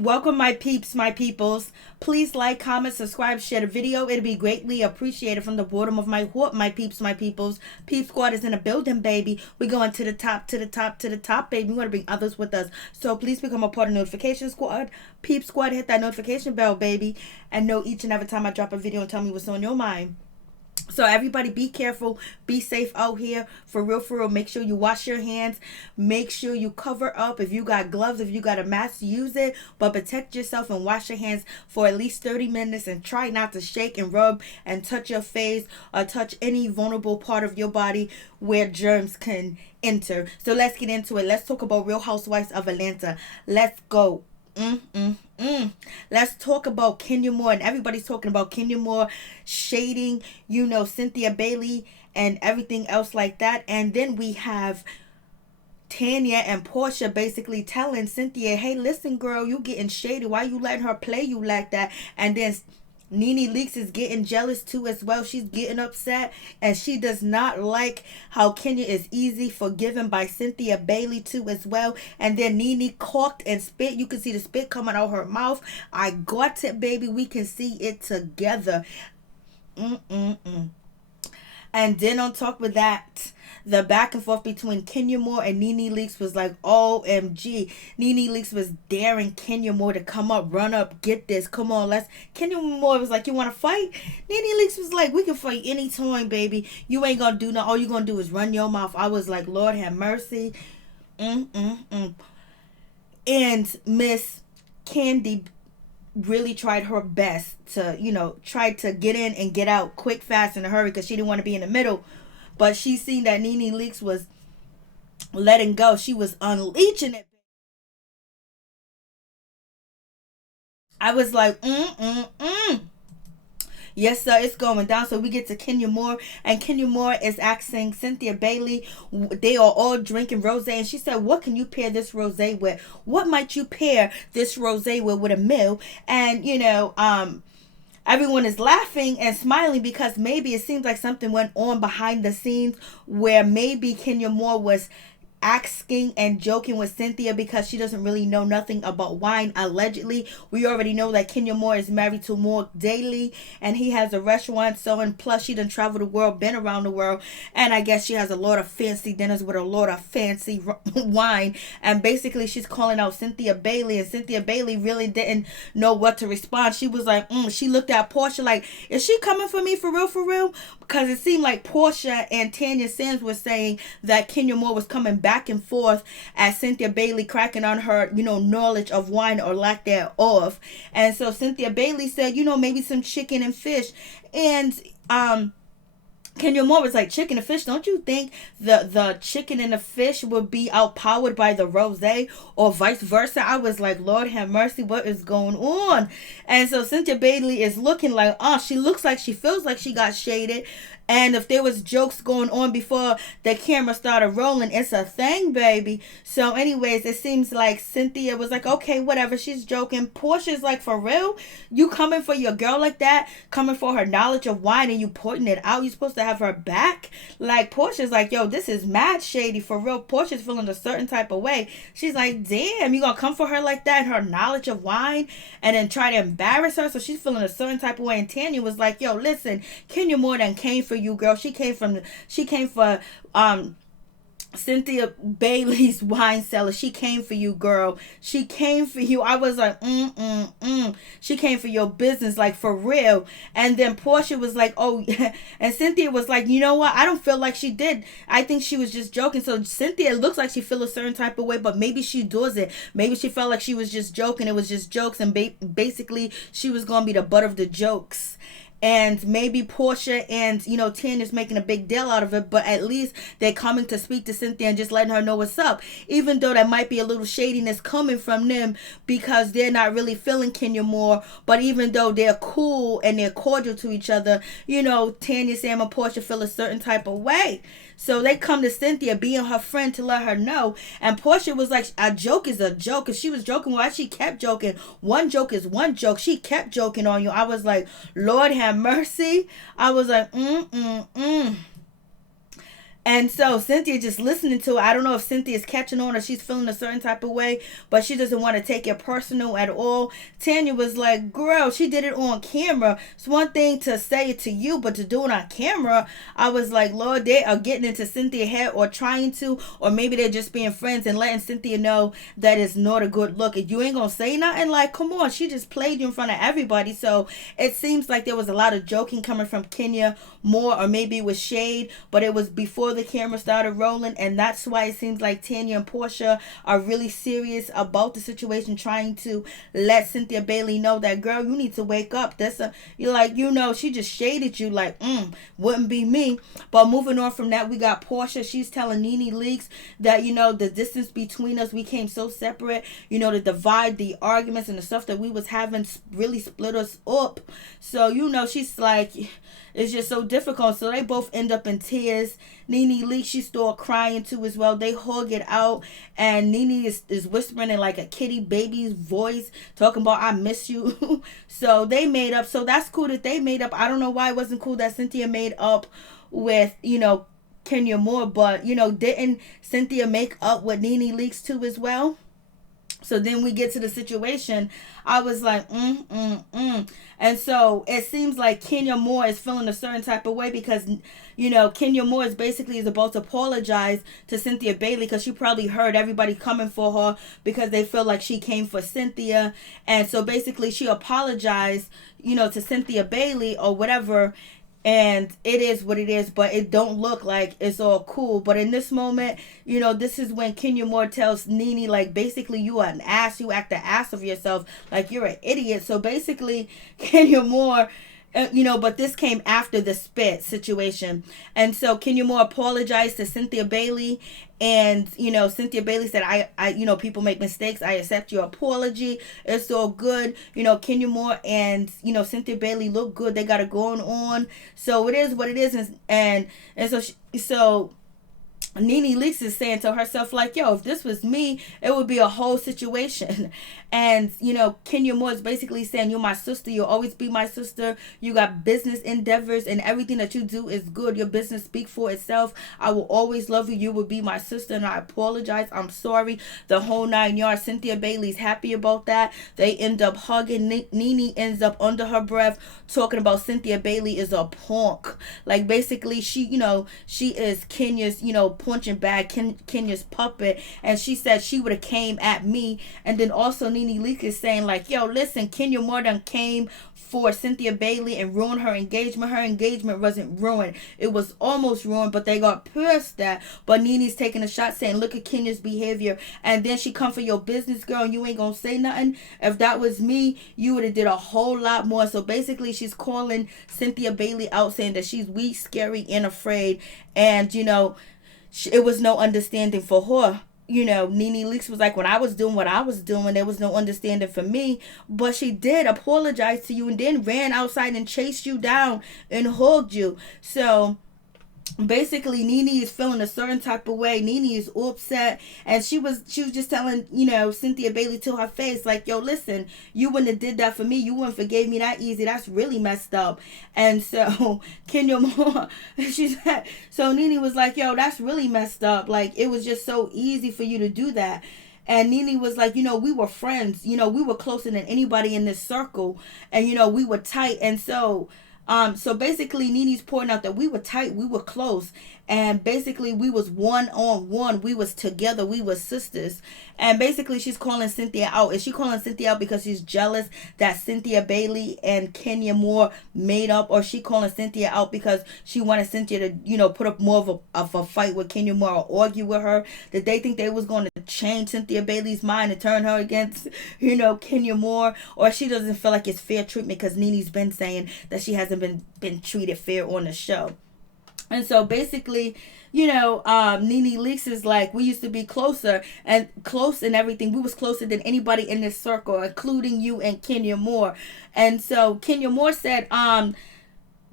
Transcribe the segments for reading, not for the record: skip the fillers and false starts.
Welcome, my peeps, my peoples. Please like, comment, subscribe, share the video. It'd be greatly appreciated from the bottom of my heart, my peeps, my peoples. Peep Squad is in a building, baby. We're going to the top, to the top, to the top, baby. We want to bring others with us. So please become a part of Notification Squad. Peep Squad, hit that notification bell, baby. And know each and every time I drop a video and tell me what's on your mind. So everybody be careful, be safe out here, for real, make sure you wash your hands, make sure you cover up. If you got gloves, if you got a mask, use it, but protect yourself and wash your hands for at least 30 minutes and try not to shake and rub and touch your face or touch any vulnerable part of your body where germs can enter. So let's get into it. Let's talk about Real Housewives of Atlanta. Let's go. Let's talk about Kenya Moore, and everybody's talking about Kenya Moore shading, Cynthia Bailey and everything else like that. And then we have Tanya and Porsha basically telling Cynthia, hey, listen, girl, you getting shady. Why you letting her play you like that? And then Nene Leakes is getting jealous too as well. She's getting upset, and she does not like how Kenya is easy forgiven by Cynthia Bailey too as well. And then Nene coughed and spit. You can see the spit coming out her mouth. I got it, baby. We can see it together. And then on top of that, the back and forth between Kenya Moore and Nene Leakes was like, OMG. Nene Leakes was daring Kenya Moore to come up, run up, get this, come on, let's. Kenya Moore was like, you want to fight? Nene Leakes was like, we can fight anytime, baby. You ain't gonna do nothing. All you gonna do is run your mouth. I was like, Lord have mercy. And Miss Candy really tried her best to, try to get in and get out quick, fast, in a hurry, because she didn't want to be in the middle. But she seen that Nene Leakes was letting go. She was unleashing it. I was like, Yes, sir, it's going down. So we get to Kenya Moore, and Kenya Moore is asking Cynthia Bailey. They are all drinking rosé, and she said, what can you pair this rosé with? What might you pair this rosé with a meal? And, everyone is laughing and smiling because maybe it seems like something went on behind the scenes where maybe Kenya Moore was asking and joking with Cynthia because she doesn't really know nothing about wine. Allegedly, we already know that Kenya Moore is married to Moore Daly, and he has a restaurant. So, and plus she done traveled the world, been around the world, and I guess she has a lot of fancy dinners with a lot of fancy wine. And basically she's calling out Cynthia Bailey, and Cynthia Bailey really didn't know what to respond. She was like, she looked at Porsha like, is she coming for me for real? Because it seemed like Porsha and Tanya Sands were saying that Kenya Moore was coming back and forth as Cynthia Bailey cracking on her, knowledge of wine or lack thereof. And so Cynthia Bailey said, maybe some chicken and fish. And Kenya Moore was like, chicken and fish? Don't you think the chicken and the fish would be outpowered by the rosé, or vice versa? I was like, Lord have mercy, what is going on? And so Cynthia Bailey is looking like, she looks like she feels like she got shaded. And if there was jokes going on before the camera started rolling, it's a thing, baby. So anyways, it seems like Cynthia was like, okay, whatever, she's joking. Porsha's like, for real? You coming for your girl like that? Coming for her knowledge of wine, and you pointing it out? You supposed to have her back? Like, Porsha's like, yo, this is mad shady, for real. Porsha's feeling a certain type of way. She's like, damn, you gonna come for her like that and her knowledge of wine and then try to embarrass her? So she's feeling a certain type of way. And Tanya was like, yo, listen, Kenya Moore done came for you, girl. She came for Cynthia Bailey's wine cellar. She came for you, girl. She came for you. I was like, She came for your business, like, for real. And then Porsha was like, oh, and Cynthia was like, you know what? I don't feel like she did. I think she was just joking. So Cynthia looks like she feels a certain type of way, but maybe she does it. Maybe she felt like she was just joking. It was just jokes, and basically she was gonna be the butt of the jokes. And maybe Porsha and, Tanya's making a big deal out of it, but at least they're coming to speak to Cynthia and just letting her know what's up. Even though there might be a little shadiness coming from them because they're not really feeling Kenya Moore, but even though they're cool and they're cordial to each other, Tanya, Sam, and Porsha feel a certain type of way. So they come to Cynthia being her friend to let her know. And Porsha was like, a joke is a joke. If she was joking, why she kept joking? One joke is one joke. She kept joking on you. I was like, Lord have mercy. I was like, And so Cynthia just listening to it. I don't know if Cynthia's catching on or she's feeling a certain type of way, but she doesn't want to take it personal at all. Tanya was like, girl, she did it on camera. It's one thing to say it to you, but to do it on camera, I was like, Lord, they are getting into Cynthia's head or trying to, or maybe they're just being friends and letting Cynthia know that it's not a good look. If you ain't gonna say nothing, like, come on, she just played you in front of everybody. So it seems like there was a lot of joking coming from Kenya more, or maybe it was shade, but it was before the camera started rolling, and that's why it seems like Tanya and Porsha are really serious about the situation, trying to let Cynthia Bailey know that, girl, you need to wake up. You're like, she just shaded you, like, wouldn't be me. But moving on from that, we got Porsha. She's telling Nene Leakes that, the distance between us, we came so separate, the divide, the arguments and the stuff that we was having really split us up. So, she's like, it's just so difficult. So they both end up in tears. Nene Leakes, she started crying too as well. They hug it out, and Nene is whispering in like a kitty baby's voice, talking about, I miss you. So they made up. So that's cool that they made up. I don't know why it wasn't cool that Cynthia made up with, Kenya Moore, but, didn't Cynthia make up with Nene Leakes too as well? So then we get to the situation. I was like, And so it seems like Kenya Moore is feeling a certain type of way because, Kenya Moore is about to apologize to Cynthia Bailey because she probably heard everybody coming for her because they feel like she came for Cynthia. And so basically she apologized, to Cynthia Bailey or whatever. And it is what it is, but it don't look like it's all cool. But in this moment, this is when Kenya Moore tells Nene, like, basically, you are an ass. You act the ass of yourself. Like, you're an idiot. So basically, Kenya Moore, but this came after the spit situation. And so Kenya Moore apologized to Cynthia Bailey. And, Cynthia Bailey said, I people make mistakes. I accept your apology. It's all good. Kenya Moore and, Cynthia Bailey look good. They got it going on. So it is what it is. And so Nene Leakes is saying to herself, like, yo, if this was me, it would be a whole situation. And, Kenya Moore is basically saying, you're my sister. You'll always be my sister. You got business endeavors and everything that you do is good. Your business speaks for itself. I will always love you. You will be my sister. And I apologize. I'm sorry. The whole 9 yards. Cynthia Bailey's happy about that. They end up hugging. Nene ends up under her breath talking about Cynthia Bailey is a punk. Like, basically, she is Kenya's, punching bag, Kenya's puppet. And she said she would have came at me. And then also Nene Leakes is saying, like, yo, listen, Kenya more than came for Cynthia Bailey and ruined her engagement. Her engagement wasn't ruined. It was almost ruined, but they got pissed at. But Nene's taking a shot saying, look at Kenya's behavior. And then she come for your business, girl, and you ain't gonna say nothing. If that was me, you would have did a whole lot more. So basically, she's calling Cynthia Bailey out, saying that she's weak, scary, and afraid. And, it was no understanding for her. Nene Leakes was like, when I was doing what I was doing, there was no understanding for me. But she did apologize to you and then ran outside and chased you down and hugged you. So basically, Nene is feeling a certain type of way. Nene is upset, and she was just telling Cynthia Bailey to her face, like, yo, listen, you wouldn't have did that for me. You wouldn't forgave me that easy. That's really messed up. And so Kenya Moore, so Nene was like, yo, that's really messed up. Like, it was just so easy for you to do that. And Nene was like, we were friends. We were closer than anybody in this circle, and we were tight. And so basically Nene's pointing out that we were tight, we were close, and basically we was one-on-one, we was together, we was sisters. And basically she's calling Cynthia out. Is she calling Cynthia out because she's jealous that Cynthia Bailey and Kenya Moore made up, or she calling Cynthia out because she wanted Cynthia to, put up more of a fight with Kenya Moore or argue with her? Did they think they was going to change Cynthia Bailey's mind and turn her against, Kenya Moore? Or she doesn't feel like it's fair treatment because Nene's been saying that she hasn't been treated fair on the show. And so basically, Nene Leakes is like, we used to be close and everything. We was closer than anybody in this circle, including you and Kenya Moore. And so Kenya Moore said,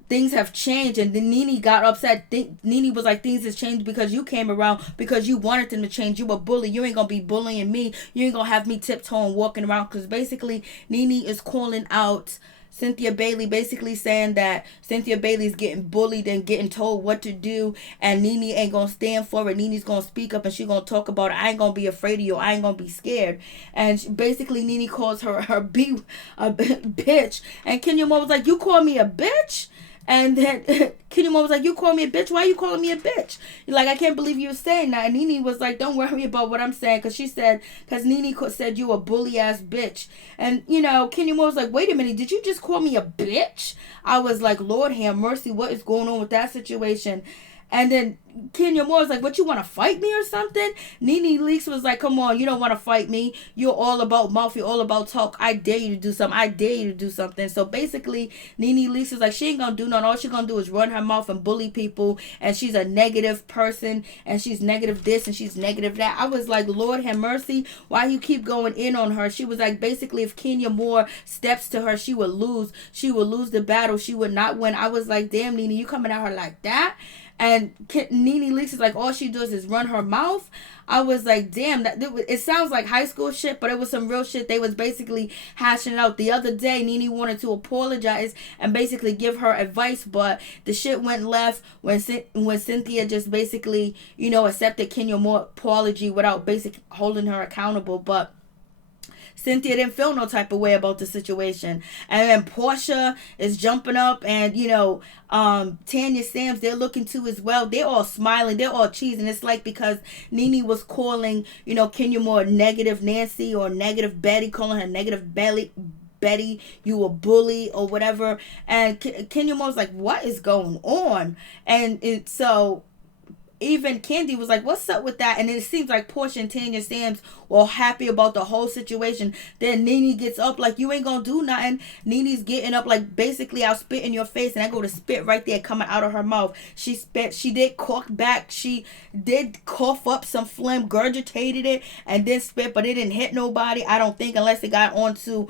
things have changed. And then Nene got upset. Nene was like, things has changed because you came around, because you wanted them to change. You a bully. You ain't gonna be bullying me. You ain't gonna have me tiptoeing walking around. Because basically Nene is calling out Cynthia Bailey basically saying that Cynthia Bailey's getting bullied and getting told what to do, and Nene ain't gonna stand for it. Nene's gonna speak up and she gonna talk about it. I ain't gonna be afraid of you. I ain't gonna be scared. And basically Nene calls her a bitch, and Kenya Moore was like, "You call me a bitch?" And then Kenya Moore was like, "You call me a bitch? Why are you calling me a bitch?" You're like, "I can't believe you were saying that." And Nene was like, "Don't worry about what I'm saying." Because she said, because Nene said you a bully ass bitch. And, Kenya Moore was like, "Wait a minute, did you just call me a bitch?" I was like, Lord have mercy, what is going on with that situation? And then Kenya Moore was like, "What, you want to fight me or something?" Nene Leakes was like, "Come on, you don't want to fight me. You're all about mouth. You're all about talk. I dare you to do something. I dare you to do something." So basically, Nene Leakes was like, she ain't going to do nothing. All she's going to do is run her mouth and bully people. And she's a negative person. And she's negative this and she's negative that. I was like, Lord have mercy. Why you keep going in on her? She was like, basically, if Kenya Moore steps to her, she would lose. She would lose the battle. She would not win. I was like, damn, Nene, you coming at her like that? And Nene Leakes is like, all she does is run her mouth. I was like, damn, it sounds like high school shit, but it was some real shit. They was basically hashing it out. The other day, Nene wanted to apologize and basically give her advice, but the shit went left when Cynthia just basically, accepted Kenya Moore's apology without basically holding her accountable. But Cynthia didn't feel no type of way about the situation. And then Porsha is jumping up, and Tanya, Sam's, they're looking too as well. They're all smiling, they're all cheesing. It's like because Nene was calling, Kenya Moore negative Nancy or negative Betty, calling her negative Betty, you a bully or whatever. And Kenya Moore was like, what is going on? And so even Candy was like, what's up with that? And it seems like Porsha and Tanya Sams were happy about the whole situation. Then Nene gets up like, you ain't gonna do nothing. Nene's getting up like, basically, I'll spit in your face. And I go to spit right there coming out of her mouth. She spit. She did cough back. She did cough up some phlegm, gurgitated it, and then spit. But it didn't hit nobody, I don't think, unless it got onto,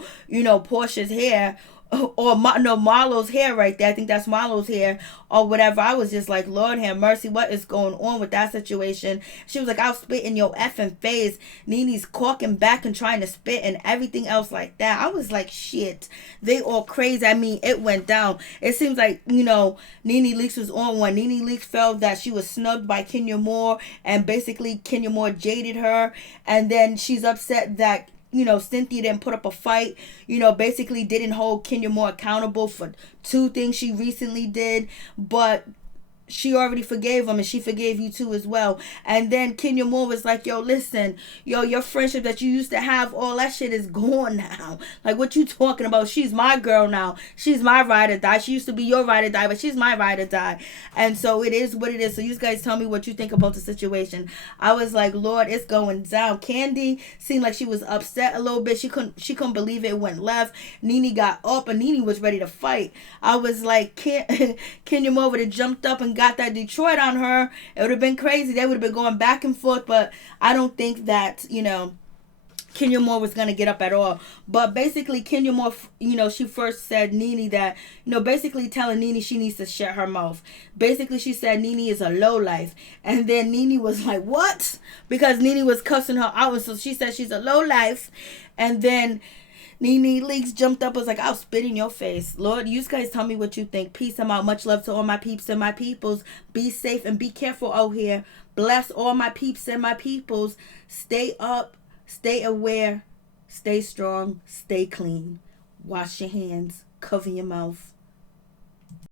Portia's hair. Or Marlo's hair right there. I think that's Marlo's hair or whatever. I was just like, Lord have mercy, what is going on with that situation? She was like, I'll spit in your effing face. Nene's corking back and trying to spit and everything else like that. I was like, shit, they all crazy. I mean, it went down. It seems like, Nene Leakes was on one. Nene Leakes felt that she was snubbed by Kenya Moore, and basically Kenya Moore jaded her, and then she's upset that Cynthia didn't put up a fight, basically didn't hold Kenya Moore accountable for two things she recently did, but she already forgave him, and she forgave you too as well. And then Kenya Moore was like, yo, listen, your friendship that you used to have, all that shit is gone now. Like, what you talking about? She's my girl now. She's my ride or die. She used to be your ride or die, but she's my ride or die. And so it is what it is. So you guys tell me what you think about the situation. I was like, Lord, it's going down. Candy seemed like she was upset a little bit. She couldn't believe it went left. Nene got up, and Nene was ready to fight. I was like, Kenya Moore would have jumped up and got that Detroit on her. It would have been crazy. They would have been going back and forth, but I don't think that, Kenya Moore was going to get up at all. But basically, Kenya Moore, she first said Nene that, basically telling Nene she needs to shut her mouth. Basically, she said Nene is a lowlife. And then Nene was like, what? Because Nene was cussing her out. And so she said she's a lowlife. And then Nene Leakes jumped up, was like, I'll spit in your face. Lord, you guys tell me what you think. Peace, I'm out. Much love to all my peeps and my peoples. Be safe and be careful out here. Bless all my peeps and my peoples. Stay up, stay aware, stay strong, stay clean. Wash your hands, cover your mouth.